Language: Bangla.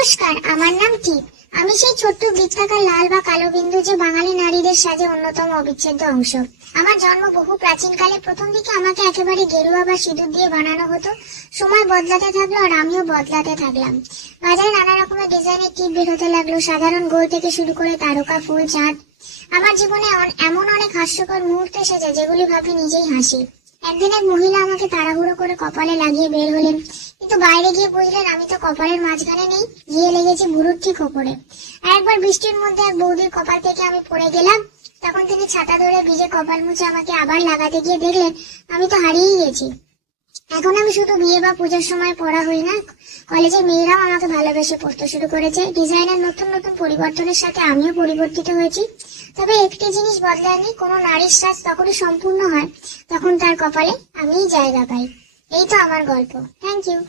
নমস্কার, আমার নাম টিপ। আমি সেই ছোট্ট বৃত্তাকার লাল বা কালো বিন্দু যে বাঙালি নারীদের সাজে অন্যতম অবিচ্ছেদ্য অংশ। আমার জন্ম বহু প্রাচীনকালে। প্রথম দিকে আমাকে একেবারে গেরুয়া বা সিঁদুর দিয়ে বানানো হতো। সময় বদলাতে থাকলো আর আমিও বদলাতে থাকলাম। বাজারে নানা রকমের ডিজাইনের টিপ বেরোতে লাগলো, সাধারণ গোল থেকে শুরু করে তারকা ফুল, চাঁদ। আমার জীবনে এমন অনেক হাস্যকর মুহূর্ত এসেছে যেগুলি ভাবি নিজেই হাসি। একদিন এক মহিলা আমাকে তাড়াহুড়ো করে কপালে লাগিয়ে বের হলেন, কিন্তু বাইরে গিয়ে বুঝলেন আমি তো কপালের মাঝখানে নেই, গিয়ে লেগেছি ভুরুর ঠিক ওপরে। আর একবার বৃষ্টির মধ্যে এক বৌদির কপাল থেকে আমি পড়ে গেলাম। তখন তিনি ছাতা ধরে ভিজে কপাল মুছে আমাকে আবার লাগাতে গিয়ে দেখলেন আমি তো হারিয়েই গেছি। এখন আমি শুধু বিয়ে বা পূজার সময় পড়া হই না, কলেজের মেয়েরাও আমাকে ভালোবেসে পড়তে শুরু করেছে। ডিজাইনের নতুন নতুন পরিবর্তনের সাথে আমিও পরিবর্তিত হয়েছি। তবে একটি জিনিস বদলায়নি, কোনো নারীর সাজ তখনই সম্পূর্ণ হয় যখন তার কপালে আমিই জায়গা পাই। এই তো আমার গল্প। Thank you.